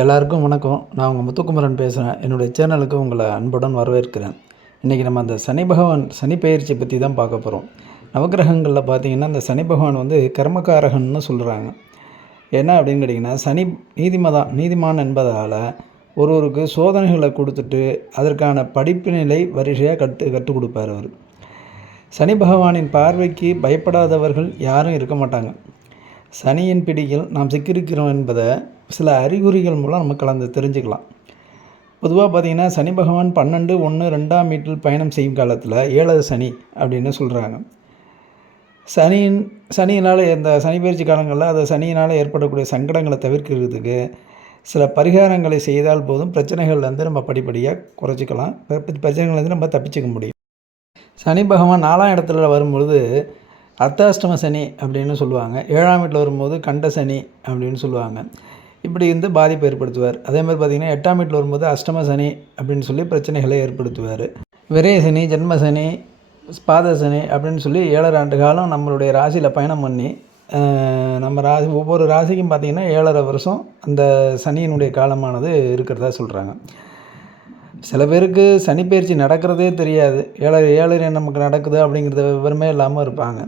எல்லாருக்கும் வணக்கம். நான் உங்கள் முத்துக்குமரன் பேசுகிறேன். என்னுடைய சேனலுக்கு உங்களை அன்புடன் வரவேற்கிறேன். இன்றைக்கி நம்ம அந்த சனி பகவான் சனி பெயர்ச்சி பற்றி தான் பார்க்க போகிறோம். நவக்கிரகங்களில் பார்த்திங்கன்னா அந்த சனி பகவான் வந்து கர்மகாரகன்னு சொல்கிறாங்க. என்ன அப்படின்னு கேட்டிங்கன்னா, சனி நீதிமான் என்பதால் ஒருவருக்கு சோதனைகளை கொடுத்துட்டு அதற்கான படிப்பு நிலை வரிசையாக கற்றுக் கொடுப்பார் அவர். சனி பகவானின் பார்வைக்கு பயப்படாதவர்கள் யாரும் இருக்க மாட்டாங்க. சனியின் பிடியில் நாம் சிக்கியிருக்கிறோம் என்பதை சில அறிகுறிகள் மூலம் நம்ம கலந்து தெரிஞ்சுக்கலாம். பொதுவாக பார்த்திங்கன்னா, சனி பகவான் 12/1/2 வீட்டில் பயணம் செய்யும் காலத்தில் 7வது சனி அப்படின்னு சொல்கிறாங்க. சனியினால் இந்த சனி பயிற்சி காலங்களில் அது சனியினால் ஏற்படக்கூடிய சங்கடங்களை தவிர்க்கிறதுக்கு சில பரிகாரங்களை செய்தால் போதும் பிரச்சனைகள்லேருந்து நம்ம படிப்படியாக குறைச்சிக்கலாம். பிரச்சனைகள்லேருந்து நம்ம தப்பிச்சிக்க முடியும். சனி பகவான் 4ஆம் இடத்துல வரும்பொழுது அர்த்தாஷ்டம சனி அப்படின்னு சொல்லுவாங்க. 7ஆம் வீட்டில் வரும்போது கண்ட சனி அப்படின்னு சொல்லுவாங்க. இப்படி வந்து பாதிப்பை ஏற்படுத்துவார். அதேமாதிரி பார்த்திங்கன்னா 8ஆம் வீட்டில் வரும்போது அஷ்டம சனி அப்படின்னு சொல்லி பிரச்சனைகளை ஏற்படுத்துவார். விரய சனி, ஜென்ம சனி, பாத சனி அப்படின்னு சொல்லி 7.5 ஆண்டு காலம் நம்மளுடைய ராசியில் பயணம் பண்ணி நம்ம ஒவ்வொரு ராசிக்கும் பார்த்திங்கன்னா 7.5 வருஷம் அந்த சனியினுடைய காலமானது இருக்கிறதா சொல்கிறாங்க. சில பேருக்கு சனி பயிற்சி நடக்கிறதே தெரியாது. 7 நமக்கு நடக்குது அப்படிங்கிறத விவரமே இல்லாமல் இருப்பாங்க.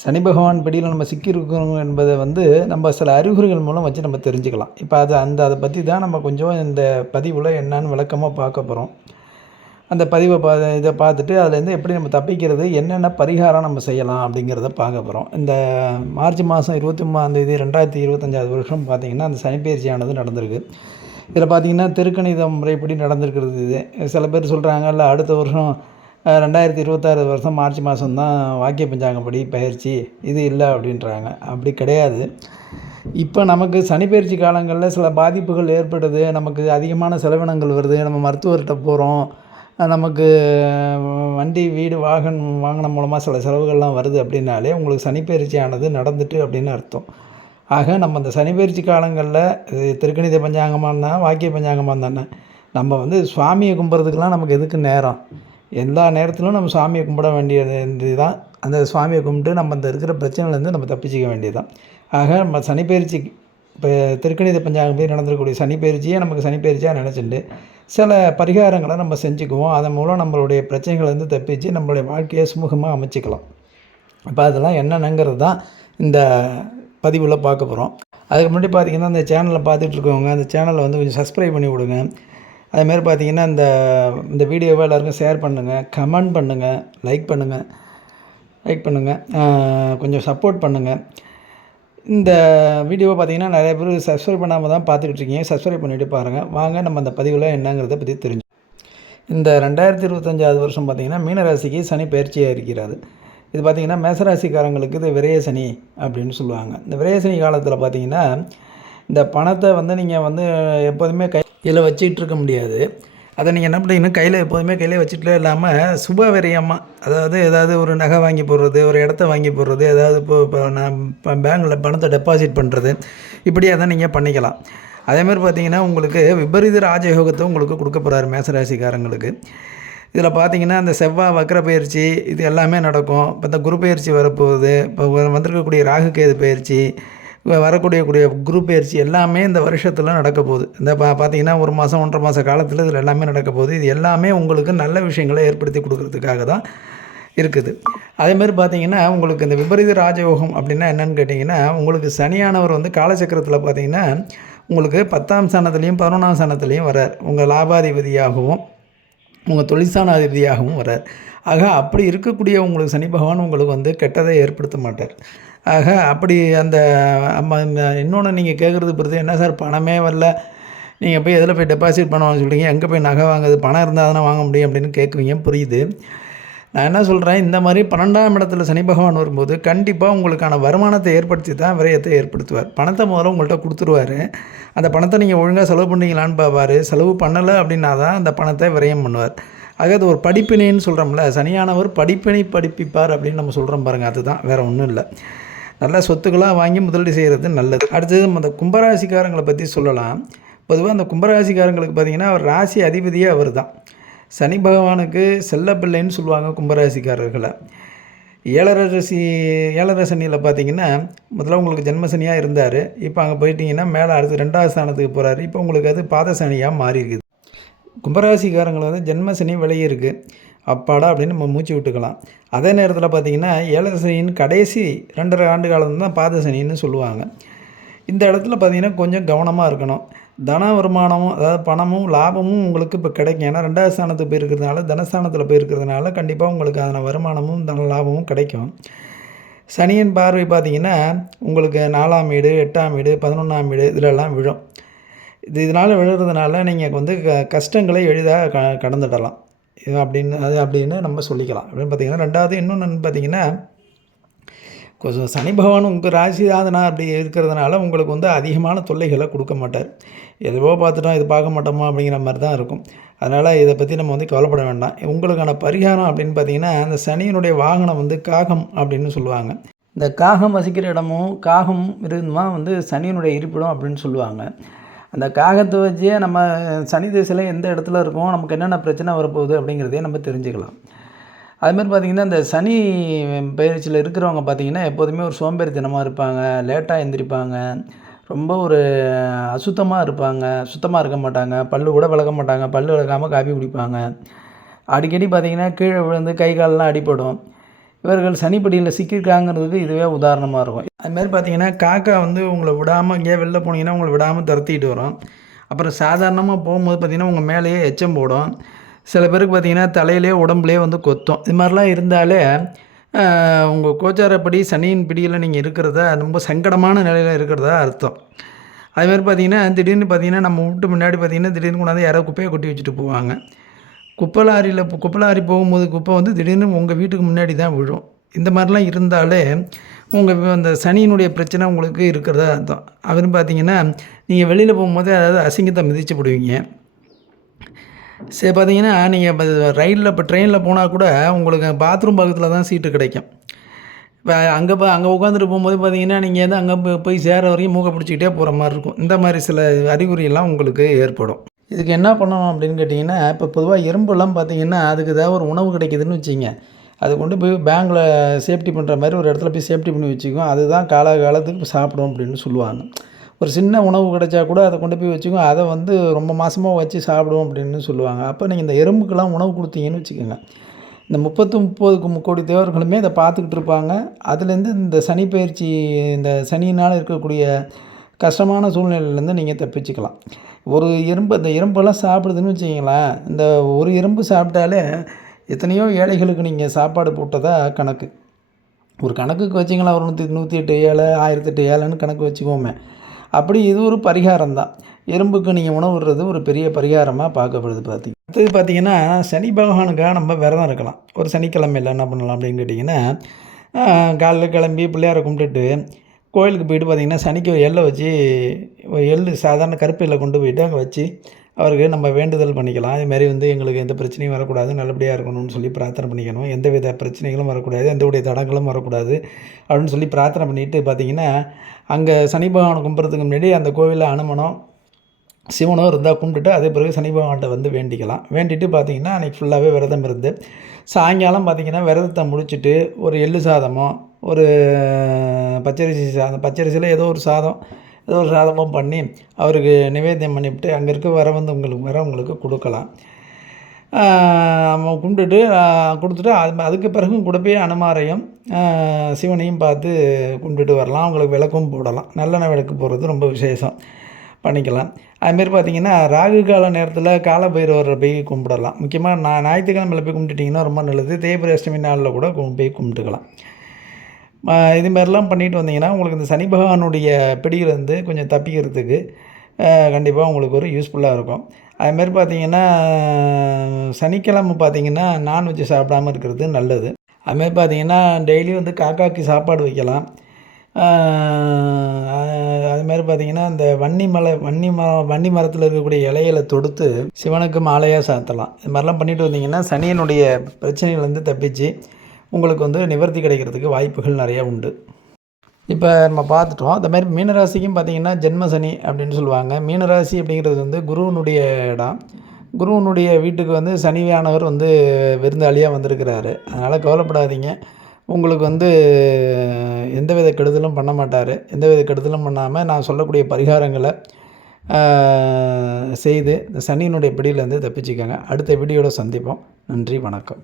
சனி பகவான் பிடியில் நம்ம சிக்கியிருக்கிறோம் என்பதை வந்து நம்ம சில அறிகுறிகள் மூலம் வச்சு நம்ம தெரிஞ்சுக்கலாம். இப்போ அதை பற்றி தான் நம்ம கொஞ்சம் இந்த பதிவில் என்னன்னு விளக்கமாக பார்க்க போகிறோம். அந்த பதிவை இதை பார்த்துட்டு அதுலேருந்து எப்படி நம்ம தப்பிக்கிறது, என்னென்ன பரிகாரம் நம்ம செய்யலாம் அப்படிங்கிறத பார்க்க போகிறோம். இந்த மார்ச் மாதம் 23ஆம் தேதி 2025 வருஷம் பார்த்திங்கன்னா அந்த சனிப்பெயர்ச்சியானது நடந்திருக்கு. இதில் பார்த்திங்கன்னா திருக்கணித முறைப்படி நடந்திருக்கிறது. இது சில பேர் சொல்கிறாங்க, இல்லை அடுத்த வருஷம் 2026 வருஷம் மார்ச் மாதம் தான் வாக்கிய பஞ்சாங்கப்படி பயிற்சி, இது இல்லை அப்படின்றாங்க. அப்படி கிடையாது. இப்போ நமக்கு சனி பயிற்சி காலங்களில் சில பாதிப்புகள் ஏற்படுது, நமக்கு அதிகமான செலவினங்கள் வருது, நம்ம மருத்துவர்கிட்ட போகிறோம், நமக்கு வண்டி வீடு வாகனம் மூலமாக சில செலவுகள்லாம் வருது அப்படின்னாலே உங்களுக்கு சனி பயிற்சியானது நடந்துட்டு அப்படின்னு அர்த்தம். ஆக நம்ம அந்த சனி பயிற்சி காலங்களில் திருக்கணித பஞ்சாங்கமாக இருந்தால் வாக்கிய பஞ்சாங்கமாக இருந்தானே நம்ம வந்து சுவாமியை கும்பிட்றதுக்கெலாம் நமக்கு எதுக்கு நேரம்? எல்லா நேரத்திலும் நம்ம சாமியை கும்பிட வேண்டியது தான். அந்த சுவாமியை கும்பிட்டு நம்ம அந்த இருக்கிற பிரச்சனைலேருந்து நம்ம தப்பிச்சிக்க வேண்டியது தான். ஆக நம்ம சனிப்பெயர்ச்சி இப்போ திருக்கணித பஞ்சாங்கப்படி நடந்திருக்கக்கூடிய சனிப்பெயர்ச்சியை நமக்கு சனிப்பெயர்ச்சியாக நினச்சிட்டு சில பரிகாரங்களை நம்ம செஞ்சுக்குவோம். அதன் மூலம் நம்மளுடைய பிரச்சனைகள்லேருந்து தப்பிச்சு நம்மளுடைய வாழ்க்கையை சுமூகமாக அமைச்சிக்கலாம். இப்போ அதெல்லாம் என்னென்னங்கிறது தான் இந்த பதிவில் பார்க்க போகிறோம். அதுக்கு முன்னாடி பார்த்திங்கன்னா அந்த சேனலை பார்த்துட்ருக்கவங்க அந்த சேனலை வந்து கொஞ்சம் சப்ஸ்கிரைப் பண்ணி விடுங்க. அதுமாரி பார்த்திங்கன்னா இந்த வீடியோவை எல்லாருக்கும் ஷேர் பண்ணுங்கள், கமெண்ட் பண்ணுங்கள், லைக் பண்ணுங்கள், கொஞ்சம் சப்போர்ட் பண்ணுங்கள். இந்த வீடியோவை பார்த்திங்கன்னா நிறைய பேர் சப்ஸ்கிரைப் பண்ணாமல் தான் பார்த்துக்கிட்டு இருக்கீங்க. சப்ஸ்கிரைப் பண்ணிவிட்டு பாருங்கள். வாங்க நம்ம அந்த பதிவில் என்னங்கிறத பற்றி தெரிஞ்சு. இந்த 2025 வருஷம் பார்த்திங்கன்னா மீனராசிக்கு சனி பயிற்சியாக இருக்கிறது. இது பார்த்திங்கன்னா மேசராசிக்காரங்களுக்கு இது விரய சனி அப்படின்னு சொல்லுவாங்க. இந்த விரய சனி காலத்தில் பார்த்திங்கன்னா இந்த பணத்தை வந்து நீங்கள் வந்து எப்போதுமே கையில் வச்சுக்கிட்டு இருக்க முடியாது. அதை நீங்கள் என்ன பண்ணுறீங்கன்னா கையில் வச்சுட்டே இல்லாமல் சுப விரயமாக, அதாவது ஏதாவது ஒரு நகை வாங்கி போடுறது, ஒரு இடத்த வாங்கி போடுறது, ஏதாவது இப்போ நான் பேங்கில் பணத்தை டெபாசிட் பண்ணுறது, இப்படியாக தான் நீங்கள் பண்ணிக்கலாம். அதேமாதிரி பார்த்திங்கன்னா உங்களுக்கு விபரீத ராஜயோகத்தை உங்களுக்கு கொடுக்க போகிறாரு மேசராசிக்காரங்களுக்கு. இதில் பார்த்திங்கன்னா அந்த செவ்வாய் வக்ர பயிற்சி இது எல்லாமே நடக்கும். இப்போ இந்த குரு பயிற்சி வரப்போகுது. இப்போ வந்திருக்கக்கூடிய ராகு கேது பயிற்சி, வரக்கூடிய குரு பயிற்சி எல்லாமே இந்த வருஷத்தில் நடக்க போகுது. இந்த பார்த்திங்கன்னா 1 மாதம் 1.5 மாத காலத்தில் இதில் எல்லாமே நடக்க போகுது. இது எல்லாமே உங்களுக்கு நல்ல விஷயங்களை ஏற்படுத்தி கொடுக்கறதுக்காக தான் இருக்குது. அதேமாதிரி பார்த்திங்கன்னா உங்களுக்கு இந்த விபரீத ராஜயோகம் அப்படின்னா என்னென்னு கேட்டிங்கன்னா, உங்களுக்கு சனியானவர் வந்து காலச்சக்கரத்தில் பார்த்திங்கன்னா உங்களுக்கு 10ஆம் ஸ்தானத்துலேயும் 11ஆம் ஸ்தானத்துலேயும் வரார். உங்கள் லாபாதிபதியாகவும் உங்கள் தொழிற்சானாதிபதியாகவும் வரார். ஆக அப்படி இருக்கக்கூடிய உங்களுக்கு சனி பகவான் உங்களுக்கு வந்து கெட்டதை ஏற்படுத்த மாட்டார். ஆக அப்படி அந்த இன்னொன்று நீங்கள் கேட்குறது பொறுத்து, என்ன சார் பணமே வரல, நீங்கள் போய் எதில் போய் டெபாசிட் பண்ணுவாங்கன்னு சொல்கிறீங்க, எங்கே போய் நகை வாங்குது, பணம் இருந்தால் தானே வாங்க முடியும் அப்படின்னு கேட்குவீங்க. புரியுது. நான் என்ன சொல்கிறேன், இந்த மாதிரி 12ஆம் இடத்துல சனி பகவான் வரும்போது கண்டிப்பாக உங்களுக்கான வருமானத்தை ஏற்படுத்தி தான் விரயத்தை ஏற்படுத்துவார். பணத்தை முதல்ல உங்கள்கிட்ட கொடுத்துருவார். அந்த பணத்தை நீங்கள் ஒழுங்காக செலவு பண்ணுறீங்களான்னு பார்ப்பார். செலவு பண்ணலை அப்படின்னா தான் அந்த பணத்தை விரயம் பண்ணுவார். ஆக அது ஒரு படிப்பினைன்னு சொல்கிறோம்ல, சனியானவர் படிப்பினை படிப்பிப்பார் அப்படின்னு நம்ம சொல்கிறோம் பாருங்கள். அதுதான், வேறு ஒன்றும் இல்லை. நல்ல சொத்துக்களாக வாங்கி முதலீடு செய்கிறது நல்லது. அடுத்தது நம்ம அந்த கும்பராசிக்காரங்களை பற்றி சொல்லலாம். பொதுவாக அந்த கும்பராசிக்காரங்களுக்கு பார்த்திங்கன்னா அவர் ராசி அதிபதியே அவர் தான். சனி பகவானுக்கு செல்ல பிள்ளைன்னு சொல்லுவாங்க கும்பராசிக்காரர்களை. ஏழரை ஏழரை சனியில் பார்த்தீங்கன்னா முதல்ல உங்களுக்கு ஜென்ம சனியாக இருந்தார். இப்போ அங்கே போயிட்டீங்கன்னா மேலே அடுத்து 2வது ஸ்தானத்துக்கு போகிறாரு. இப்போ உங்களுக்கு அது பாத சனியாக மாறி இருக்குது. கும்பராசிக்காரங்கள் வந்து ஜென்ம சனி விலகி இருக்குது. அப்பாடா அப்படின்னு நம்ம மூச்சு விட்டுக்கலாம். அதே நேரத்தில் பார்த்தீங்கன்னா ஏழரை சனியின் கடைசி 2.5 ஆண்டு காலம் தான் பாத சனின்னு சொல்லுவாங்க. இந்த இடத்துல பார்த்தீங்கன்னா கொஞ்சம் கவனமாக இருக்கணும். தன வருமானமும் அதாவது பணமும் லாபமும் உங்களுக்கு இப்போ கிடைக்கும். ஏன்னா 2வது ஸ்தானத்துக்கு போயிருக்கிறதுனால தனஸ்தானத்தில் போயிருக்கிறதுனால கண்டிப்பாக உங்களுக்கு அதன வருமானமும் தன லாபமும் கிடைக்கும். சனியின் பார்வை பார்த்தீங்கன்னா உங்களுக்கு 4ஆம் வீடு 8ஆம் வீடு 11ஆம் வீடு இதிலெல்லாம் விழும். இதனால் விழுறதுனால நீங்கள் வந்து கஷ்டங்களை எளிதாக கடந்துடலாம். இது அப்படின்னு நம்ம சொல்லிக்கலாம். அப்படின்னு பார்த்தீங்கன்னா 2வது இன்னொன்று பார்த்தீங்கன்னா கொஞ்சம் சனி பகவான் உங்கள் ராசிநாதனா அப்படி இருக்கிறதுனால உங்களுக்கு வந்து அதிகமான தொல்லைகளை கொடுக்க மாட்டார். எதுவோ பார்த்துட்டோம் இது பார்க்க மாட்டோமா அப்படிங்கிற மாதிரி தான் இருக்கும். அதனால் இதை பற்றி நம்ம வந்து கவலைப்பட வேண்டாம். உங்களுக்கான பரிகாரம் அப்படின்னு பார்த்தீங்கன்னா அந்த சனியினுடைய வாகனம் வந்து காகம் அப்படின்னு சொல்லுவாங்க. இந்த காகம் வசிக்கிற இடமும் காகம் இருந்தா வந்து சனியினுடைய இருப்பிடம் அப்படின்னு சொல்லுவாங்க. அந்த காகத்தை வச்சே நம்ம சனி திசையில் எந்த இடத்துல இருக்கோம், நமக்கு என்னென்ன பிரச்சனை வரப்போகுது அப்படிங்கிறதையே நம்ம தெரிஞ்சுக்கலாம். அதுமாதிரி பார்த்திங்கன்னா இந்த சனி பயிற்சியில் இருக்கிறவங்க பார்த்திங்கன்னா எப்போதுமே ஒரு சோம்பேறித்தனமாக இருப்பாங்க, லேட்டாக எந்திரிப்பாங்க, ரொம்ப ஒரு அசுத்தமாக இருப்பாங்க, சுத்தமாக இருக்க மாட்டாங்க, பல்லு கூட விளக்க மாட்டாங்க, பல்லு விளக்காமல் காப்பி குடிப்பாங்க. அடிக்கடி பார்த்திங்கன்னா கீழே விழுந்து கை காலெலாம் அடிபடும். இவர்கள் சனிப்படியில் சிக்கியிருக்காங்கிறதுக்கு இதுவே உதாரணமாக இருக்கும். அதுமாதிரி பார்த்திங்கன்னா காக்கா வந்து உங்களை விடாமல் எங்கேயா வெளில போனீங்கன்னா உங்களை விடாமல் துரத்திட்டு வரும். அப்புறம் சாதாரணமாக போகும்போது பார்த்திங்கன்னா உங்கள் மேலேயே எச்சம் போடும். சில பேருக்கு பார்த்திங்கன்னா தலையிலே உடம்புலேயே வந்து கொத்தும். இது மாதிரிலாம் இருந்தாலே உங்கள் கோச்சாரப்படி சனியின் பிடியில் நீங்கள் இருக்கிறதா ரொம்ப சங்கடமான நிலையில் இருக்கிறதா அர்த்தம். அதுமாதிரி பார்த்திங்கன்னா திடீர்னு பார்த்திங்கன்னா நம்ம வீட்டு முன்னாடி பார்த்திங்கன்னா திடீர்னு கொண்டாந்து யாரோ குப்பையை கொட்டி வச்சுட்டு போவாங்க. குப்பை லாரி போகும்போது குப்பை வந்து திடீர்னு உங்கள் வீட்டுக்கு முன்னாடி தான் விழும். இந்த மாதிரிலாம் இருந்தாலே உங்கள் அந்த சனியினுடைய பிரச்சனை உங்களுக்கு இருக்கிறதா அர்த்தம். அதுன்னு பார்த்திங்கன்னா நீங்கள் வெளியில் போகும்போது அதாவது அசிங்கத்தை மிதிச்சு போடுவீங்க. சரி பார்த்திங்கன்னா நீங்கள் இப்போ ரயிலில் இப்போ ட்ரெயினில் போனால் கூட உங்களுக்கு பாத்ரூம் பக்கத்தில் தான் சீட்டு கிடைக்கும். இப்போ அங்கே உட்காந்துட்டு போகும்போது பார்த்திங்கன்னா நீங்கள் வந்து அங்கே போய் சேர வரைக்கும் மூக்கை பிடிச்சிக்கிட்டே போகிற மாதிரி இருக்கும். இந்த மாதிரி சில அறிகுறியெல்லாம் உங்களுக்கு ஏற்படும். இதுக்கு என்ன பண்ணணும் அப்படின்னு கேட்டிங்கன்னா இப்போ பொதுவாக எறும்பெல்லாம் பார்த்திங்கன்னா அதுக்கு ஏதாவது ஒரு உணவு கிடைக்குதுன்னு வச்சுங்க, அது கொண்டு போய் பேங்கில் சேஃப்டி பண்ணுற மாதிரி ஒரு இடத்துல போய் சேஃப்டி பண்ணி வச்சுக்கும். அதுதான் காலத்துக்கு சாப்பிடும் அப்படின்னு சொல்லுவாங்க. ஒரு சின்ன உணவு கிடைச்சா கூட அதை கொண்டு போய் வச்சுக்கோங்க, அதை வந்து ரொம்ப மாதமாக வச்சு சாப்பிடுவோம் அப்படின்னு சொல்லுவாங்க. அப்போ நீங்கள் இந்த எறும்புக்கெல்லாம் உணவு கொடுத்தீங்கன்னு வச்சுக்கோங்க, இந்த 30 கோடி தேவர்களுமே இதை பார்த்துக்கிட்டு இருப்பாங்க. அதுலேருந்து இந்த சனி பயிற்சி இந்த சனியினால் இருக்கக்கூடிய கஷ்டமான சூழ்நிலையிலேருந்து நீங்கள் தப்பிச்சுக்கலாம். ஒரு எறும்பு அந்த எறும்பெல்லாம் சாப்பிடுதுன்னு வச்சுக்கிங்களேன், இந்த ஒரு எறும்பு சாப்பிட்டாலே எத்தனையோ ஏழைகளுக்கு நீங்கள் சாப்பாடு போட்டதாக கணக்கு. ஒரு கணக்குக்கு வச்சிங்களா ஒரு 108 ஏழை 1008 ஏழைன்னு கணக்கு வச்சுக்கோமே. அப்படி இது ஒரு பரிகாரம் தான். எறும்புக்கு நீங்கள் உணவு விடுறது ஒரு பெரிய பரிகாரமாக பார்க்கப்படுது. அடுத்தது பார்த்திங்கன்னா சனி பகவானுக்காக நம்ம விரதம் இருக்கலாம். ஒரு சனிக்கிழமையில் என்ன பண்ணலாம் அப்படின்னு கேட்டிங்கன்னா காலைல கிளம்பி பிள்ளையாரை கும்பிட்டுட்டு கோயிலுக்கு போய்ட்டு பார்த்திங்கன்னா சனிக்கு எள்ளை வச்சு எள்ளு சாதாரண கருப்பு எள்ளை கொண்டு போய்ட்டு அங்கே வச்சு அவருக்கு நம்ம வேண்டுதல் பண்ணிக்கலாம். அதுமாதிரி வந்து எங்களுக்கு எந்த பிரச்சனையும் வரக்கூடாது, நல்லபடியாக இருக்கணும்னு சொல்லி பிரார்த்தனை பண்ணிக்கணும். எந்தவித பிரச்சனைகளும் வரக்கூடாது, எந்தவித தடங்களும் வரக்கூடாது அப்படின்னு சொல்லி பிரார்த்தனை பண்ணிவிட்டு பார்த்திங்கன்னா அங்கே சனி பகவானை கும்பிட்றதுக்கு முன்னாடி அந்த கோவிலில் அனுமனோ சிவனோ இருந்தால் கும்பிட்டுட்டு அதே பிறகு சனி பகவான்கிட்ட வந்து வேண்டிக்கலாம். வேண்டிட்டு பார்த்திங்கன்னா அன்றைக்கி ஃபுல்லாகவே விரதம் இருந்து சாயங்காலம் பார்த்திங்கன்னா விரதத்தை முடிச்சுட்டு ஒரு எள்ளு சாதமோ ஒரு பச்சரிசியில் ஏதோ ஒரு சாதமும் பண்ணி அவருக்கு நிவேத்தியம் பண்ணிவிட்டு அங்கே இருக்க வரவங்களுக்கு கொடுக்கலாம். கும்பிட்டுட்டு கொடுத்துட்டு அதுக்கு பிறகும் கூட போய் அனுமாரையும் சிவனையும் பார்த்து கும்பிட்டுட்டு வரலாம். அவங்களுக்கு விளக்கும் போடலாம். நல்லெண்ணெய் விளக்கு போடுறது ரொம்ப விசேஷம், பண்ணிக்கலாம். அதுமாரி பார்த்திங்கன்னா ராகு கால நேரத்தில் கால பைரவரை போய் கும்பிடலாம். முக்கியமாக ஞாயிற்றுக்கிழமையில் போய் கும்பிட்டுட்டிங்கன்னா ரொம்ப நல்லது. தேய்பிரை அஷ்டமி நாளில் கூட போய் கும்பிட்டுக்கலாம். இதுமாரிலாம் பண்ணிட்டு வந்தீங்கன்னா உங்களுக்கு இந்த சனி பகவானுடைய பிடியிலேருந்து கொஞ்சம் தப்பிக்கிறதுக்கு கண்டிப்பாக உங்களுக்கு ஒரு யூஸ்ஃபுல்லாக இருக்கும். அதுமாரி பார்த்திங்கன்னா சனிக்கிழமை பார்த்திங்கன்னா நான்வெஜ் சாப்பிடாமல் இருக்கிறது நல்லது. அதுமாரி பார்த்திங்கன்னா டெய்லி வந்து காக்காக்கு சாப்பாடு வைக்கலாம். அதுமாதிரி பார்த்திங்கன்னா இந்த வன்னி மரத்தில் இருக்கக்கூடிய இலைகளை தொடுத்து சிவனுக்கு மாலையாக சாத்தலாம். இது மாதிரிலாம் பண்ணிட்டு வந்தீங்கன்னா சனியினுடைய பிரச்சனைகள்லேருந்து தப்பிச்சு உங்களுக்கு வந்து நிவர்த்தி கிடைக்கிறதுக்கு வாய்ப்புகள் நிறையா உண்டு. இப்போ நம்ம பார்த்துட்டோம். அந்த மாதிரி மீனராசிக்கும் பார்த்திங்கன்னா ஜென்ம சனி அப்படின்னு சொல்லுவாங்க. மீனராசி அப்படிங்கிறது வந்து குருவனுடைய இடம். குருவனுடைய வீட்டுக்கு வந்து சனியானவர் வந்து விருந்தாளியாக வந்திருக்கிறாரு. அதனால் கவலைப்படாதீங்க. உங்களுக்கு வந்து எந்தவித கெடுதலும் பண்ண மாட்டார். எந்தவித கெடுதலும் பண்ணாமல் நான் சொல்லக்கூடிய பரிகாரங்களை செய்து இந்த சனியினுடைய பிடியிலேருந்து தப்பிச்சுக்கங்க. அடுத்த வீடியோவில் சந்திப்போம். நன்றி, வணக்கம்.